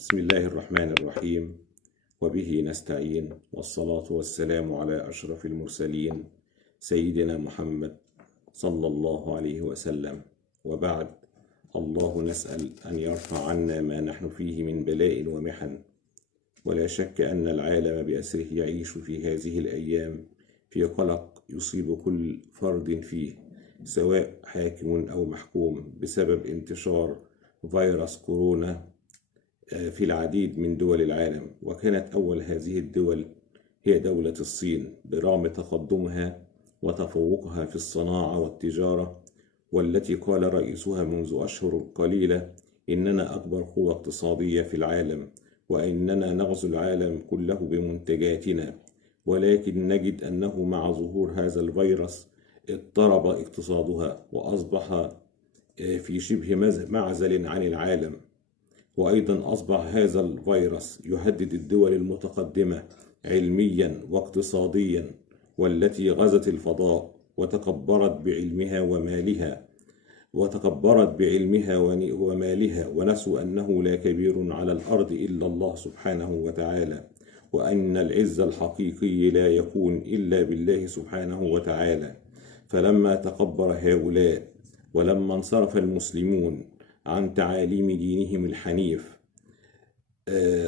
بسم الله الرحمن الرحيم، وبه نستعين، والصلاة والسلام على أشرف المرسلين سيدنا محمد صلى الله عليه وسلم. وبعد، الله نسأل أن يرفع عنا ما نحن فيه من بلاء ومحن. ولا شك أن العالم بأسره يعيش في هذه الأيام في قلق يصيب كل فرد فيه، سواء حاكم أو محكوم، بسبب انتشار فيروس كورونا في العديد من دول العالم. وكانت أول هذه الدول هي دولة الصين، برغم تقدمها وتفوقها في الصناعة والتجارة، والتي قال رئيسها منذ أشهر قليلة: إننا أكبر قوة اقتصادية في العالم، وإننا نغزو العالم كله بمنتجاتنا. ولكن نجد أنه مع ظهور هذا الفيروس اضطرب اقتصادها، وأصبح في شبه معزل عن العالم. وأيضا أصبح هذا الفيروس يهدد الدول المتقدمة علميا واقتصاديا، والتي غزت الفضاء وتكبرت بعلمها ومالها، ونسوا أنه لا كبير على الأرض إلا الله سبحانه وتعالى، وأن العز الحقيقي لا يكون إلا بالله سبحانه وتعالى. فلما تكبر هؤلاء، ولما انصرف المسلمون عن تعاليم دينهم الحنيف،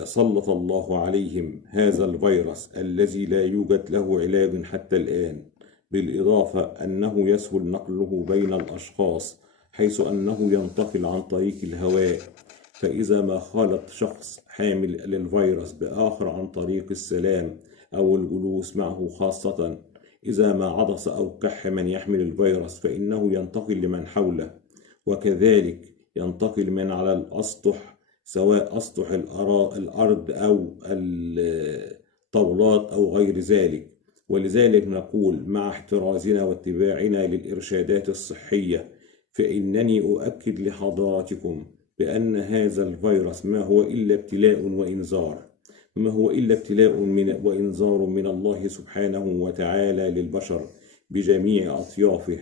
سلط الله عليهم هذا الفيروس الذي لا يوجد له علاج حتى الآن، بالإضافة أنه يسهل نقله بين الأشخاص، حيث أنه ينتقل عن طريق الهواء. فإذا ما خالط شخص حامل للفيروس بآخر عن طريق السلام أو الجلوس معه، خاصة إذا ما عطس أو كح من يحمل الفيروس، فإنه ينتقل لمن حوله. وكذلك ينتقل من على الأسطح، سواء أسطح الأرض أو الطاولات أو غير ذلك. ولذلك نقول مع احترازنا واتباعنا للإرشادات الصحية، فإنني أؤكد لحضراتكم بأن هذا الفيروس ما هو إلا ابتلاء وإنذار من الله سبحانه وتعالى للبشر بجميع أطيافه،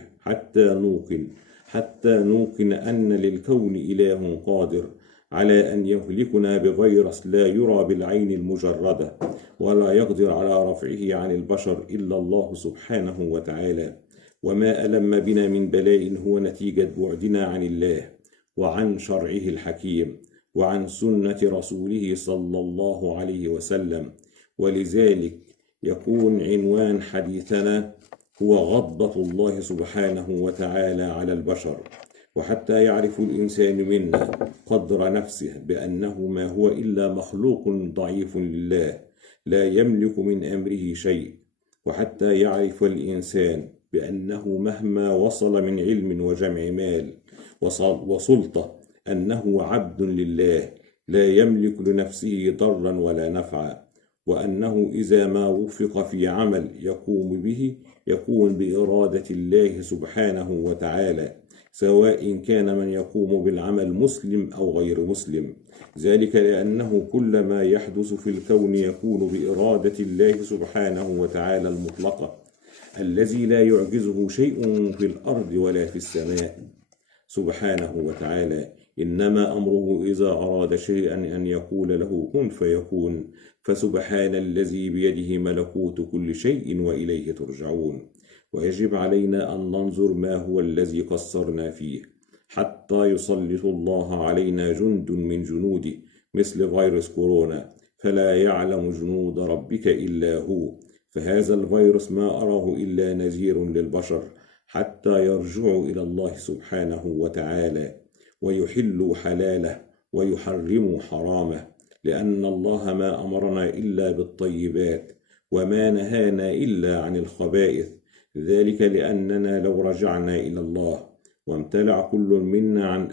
حتى نوقن أن للكون إله قادر على أن يهلكنا بفيروس لا يرى بالعين المجردة، ولا يقدر على رفعه عن البشر إلا الله سبحانه وتعالى. وما ألم بنا من بلاء هو نتيجة بعدنا عن الله وعن شرعه الحكيم وعن سنة رسوله صلى الله عليه وسلم. ولذلك يكون عنوان حديثنا هو غضبة الله سبحانه وتعالى على البشر. وحتى يعرف الإنسان منا قدر نفسه بأنه ما هو إلا مخلوق ضعيف لله لا يملك من أمره شيء، وحتى يعرف الإنسان بأنه مهما وصل من علم وجمع مال وسلطة، أنه عبد لله لا يملك لنفسه ضرا ولا نفعا، وأنه إذا ما وفق في عمل يقوم به يكون بإرادة الله سبحانه وتعالى، سواء كان من يقوم بالعمل مسلم أو غير مسلم. ذلك لأنه كل ما يحدث في الكون يكون بإرادة الله سبحانه وتعالى المطلقة، الذي لا يعجزه شيء في الأرض ولا في السماء سبحانه وتعالى. إنما أمره إذا أراد شيئا أن يقول له كن فيكون. فسبحان الذي بيده ملكوت كل شيء وإليه ترجعون. ويجب علينا أن ننظر ما هو الذي قصرنا فيه، حتى يسلط الله علينا جند من جنوده مثل فيروس كورونا، فلا يعلم جنود ربك إلا هو. فهذا الفيروس ما أراه إلا نذير للبشر، حتى يرجعوا إلى الله سبحانه وتعالى ويحلوا حلاله ويحرموا حرامه، لأن الله ما أمرنا إلا بالطيبات وما نهانا إلا عن الخبائث. ذلك لأننا لو رجعنا إلى الله وامتنع كل منا عن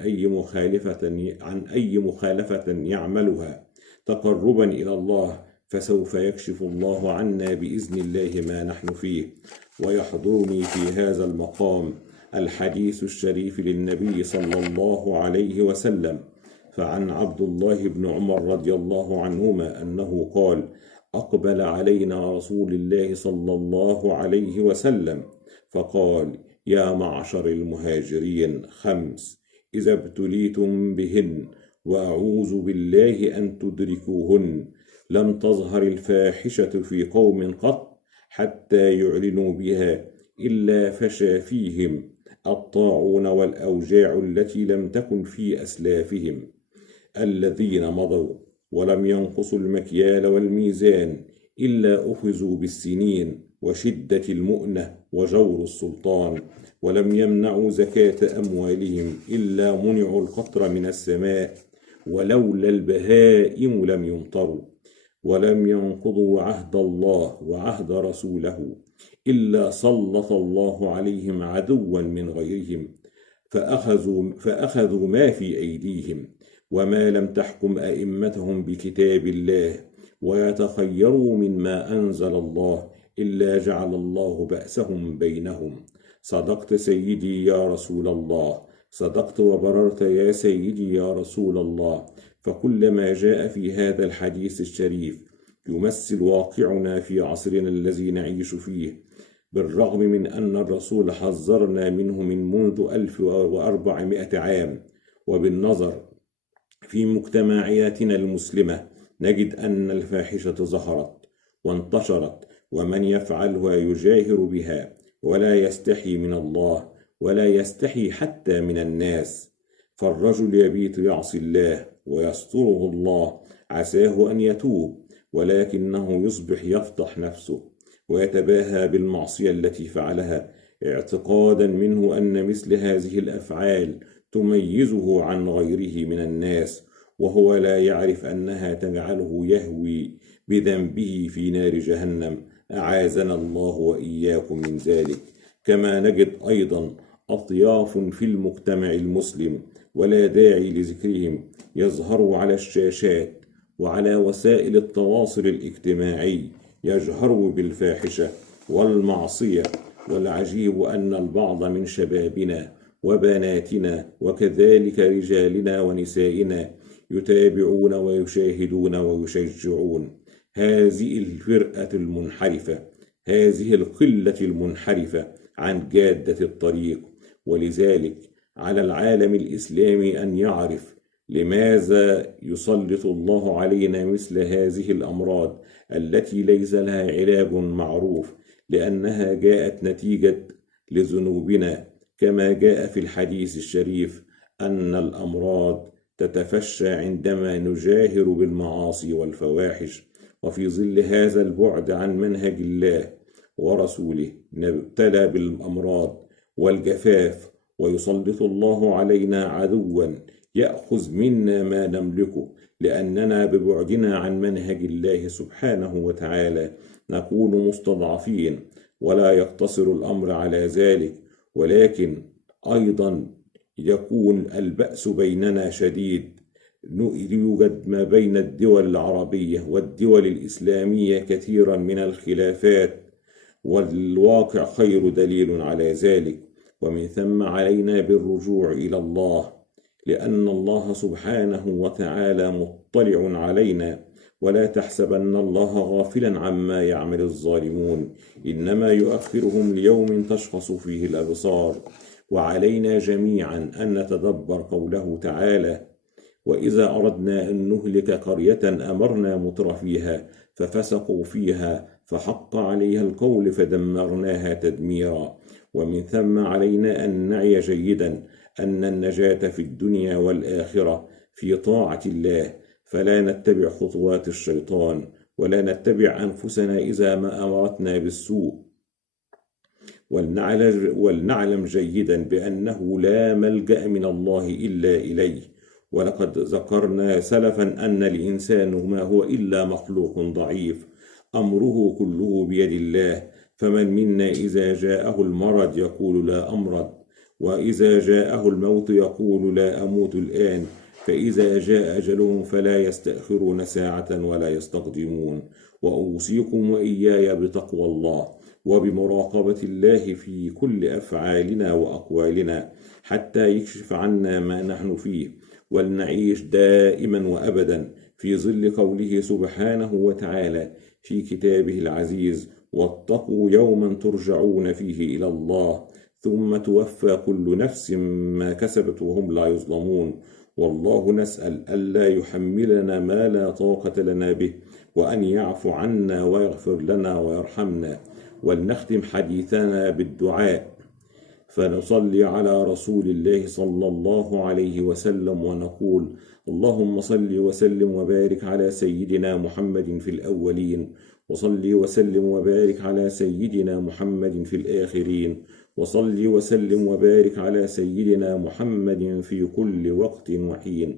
أي مخالفة يعملها تقربا إلى الله، فسوف يكشف الله عنا بإذن الله ما نحن فيه. ويحضرني في هذا المقام الحديث الشريف للنبي صلى الله عليه وسلم، فعن عبد الله بن عمر رضي الله عنهما أنه قال: أقبل علينا رسول الله صلى الله عليه وسلم فقال: يا معشر المهاجرين 5 إذا ابتليتم بهن وأعوذ بالله أن تدركوهن. لم تظهر الفاحشة في قوم قط حتى يعلنوا بها إلا فشى فيهم الطاعون والأوجاع التي لم تكن في أسلافهم الذين مضوا، ولم ينقصوا المكيال والميزان إلا أخذوا بالسنين وشدة المؤنة وجور السلطان، ولم يمنعوا زكاة أموالهم إلا منعوا القطر من السماء، ولولا البهائم لم يمطروا، ولم ينقضوا عهد الله وعهد رسوله إلا سلط الله عليهم عدوا من غيرهم فأخذوا ما في أيديهم، وما لم تحكم أئمتهم بكتاب الله ويتخيروا مما أنزل الله إلا جعل الله بأسهم بينهم. صدقت سيدي يا رسول الله، صدقت وبررت يا سيدي يا رسول الله. فكل ما جاء في هذا الحديث الشريف يمثل واقعنا في عصرنا الذي نعيش فيه، بالرغم من أن الرسول حذرنا منه منذ 1400 عام. وبالنظر في مجتمعاتنا المسلمة نجد أن الفاحشة ظهرت وانتشرت، ومن يفعلها يجاهر بها ولا يستحي من الله ولا يستحي حتى من الناس. فالرجل يبيت يعصي الله ويستره الله، عساه أن يتوب، ولكنه يصبح يفضح نفسه ويتباهى بالمعصية التي فعلها، اعتقادا منه أن مثل هذه الأفعال تميزه عن غيره من الناس، وهو لا يعرف أنها تجعله يهوي بذنبه في نار جهنم، أعاذنا الله وإياكم من ذلك. كما نجد أيضا أطياف في المجتمع المسلم ولا داعي لذكرهم يظهروا على الشاشات وعلى وسائل التواصل الاجتماعي يجهروا بالفاحشة والمعصية، والعجيب أن البعض من شبابنا وبناتنا وكذلك رجالنا ونسائنا يتابعون ويشاهدون ويشجعون هذه الفرقة المنحرفة، هذه القلة المنحرفة عن جادة الطريق. ولذلك على العالم الإسلامي أن يعرف لماذا يسلط الله علينا مثل هذه الأمراض التي ليس لها علاج معروف، لأنها جاءت نتيجة لذنوبنا، كما جاء في الحديث الشريف أن الأمراض تتفشى عندما نجاهر بالمعاصي والفواحش. وفي ظل هذا البعد عن منهج الله ورسوله نبتلى بالأمراض والجفاف، ويسلط الله علينا عدوا يأخذ منا ما نملكه، لأننا ببعدنا عن منهج الله سبحانه وتعالى نكون مستضعفين. ولا يقتصر الأمر على ذلك، ولكن أيضا يكون البأس بيننا شديد. يوجد ما بين الدول العربية والدول الإسلامية كثيرا من الخلافات، والواقع خير دليل على ذلك. ومن ثم علينا بالرجوع إلى الله، لأن الله سبحانه وتعالى مطلع علينا. ولا تحسبن الله غافلا عما يعمل الظالمون، إنما يؤخرهم ليوم تشخص فيه الأبصار. وعلينا جميعا أن نتدبر قوله تعالى: وإذا أردنا أن نهلك قرية أمرنا مترفيها ففسقوا فيها فحق عليها القول فدمرناها تدميرا. ومن ثم علينا أن نعي جيدا أن النجاة في الدنيا والآخرة في طاعة الله، فلا نتبع خطوات الشيطان ولا نتبع أنفسنا إذا ما أمرتنا بالسوء. ولنعلم جيدا بأنه لا ملجأ من الله إلا إليه. ولقد ذكرنا سلفا أن الإنسان ما هو إلا مخلوق ضعيف، أمره كله بيد الله. فمن منا إذا جاءه المرض يقول لا أمرض، وإذا جاءه الموت يقول لا أموت الآن، فإذا جاء أجلهم فلا يستأخرون ساعة ولا يستقدمون. وأوصيكم وإياي بتقوى الله وبمراقبة الله في كل أفعالنا وأقوالنا حتى يكشف عنا ما نحن فيه، ولنعيش دائما وأبدا في ظل قوله سبحانه وتعالى في كتابه العزيز: واتقوا يوما ترجعون فيه إلى الله ثم توفى كل نفس ما كسبت وهم لا يظلمون. والله نسأل ألا يحملنا ما لا طاقة لنا به، وأن يعفو عنا ويغفر لنا ويرحمنا. ولنختم حديثنا بالدعاء، فنصلي على رسول الله صلى الله عليه وسلم ونقول: اللهم صل وسلم وبارك على سيدنا محمد في الأولين، وصل وسلم وبارك على سيدنا محمد في الآخرين، وصل وسلم وبارك على سيدنا محمد في كل وقت وحين.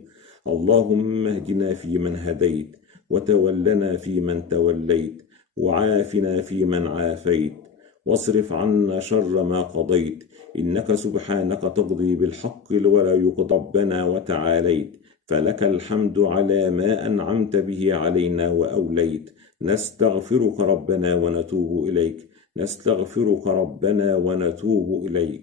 اللهم اهدنا فيمن هديت، وتولنا فيمن توليت، وعافنا فيمن عافيت، واصرف عنا شر ما قضيت، إنك سبحانك تقضي بالحق ولا يقضى. ربنا وتعاليت، فلك الحمد على ما أنعمت به علينا وأوليت. نستغفرك ربنا ونتوب إليك، نستغفرك ربنا ونتوب إليك.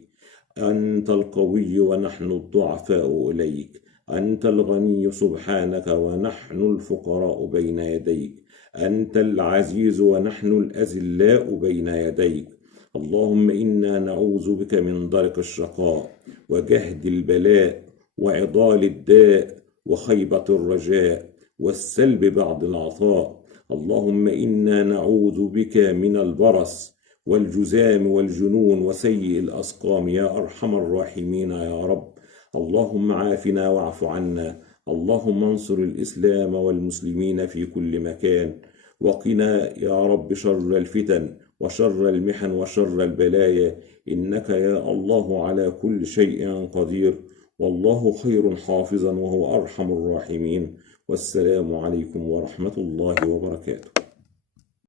أنت القوي ونحن الضعفاء إليك، أنت الغني سبحانك ونحن الفقراء بين يديك، أنت العزيز ونحن الأذلاء بين يديك. اللهم إنا نعوذ بك من درك الشقاء، وجهد البلاء، وعضال الداء، وخيبة الرجاء، والسلب بعد العطاء. اللهم إنا نعوذ بك من البرص والجذام والجنون وسيء الأسقام يا أرحم الراحمين يا رب. اللهم عافنا واعف عنا، اللهم انصر الإسلام والمسلمين في كل مكان، وقنا يا رب شر الفتن وشر المحن وشر البلايا، إنك يا الله على كل شيء قدير، والله خير حافظا وهو أرحم الراحمين. والسلام عليكم ورحمة الله وبركاته.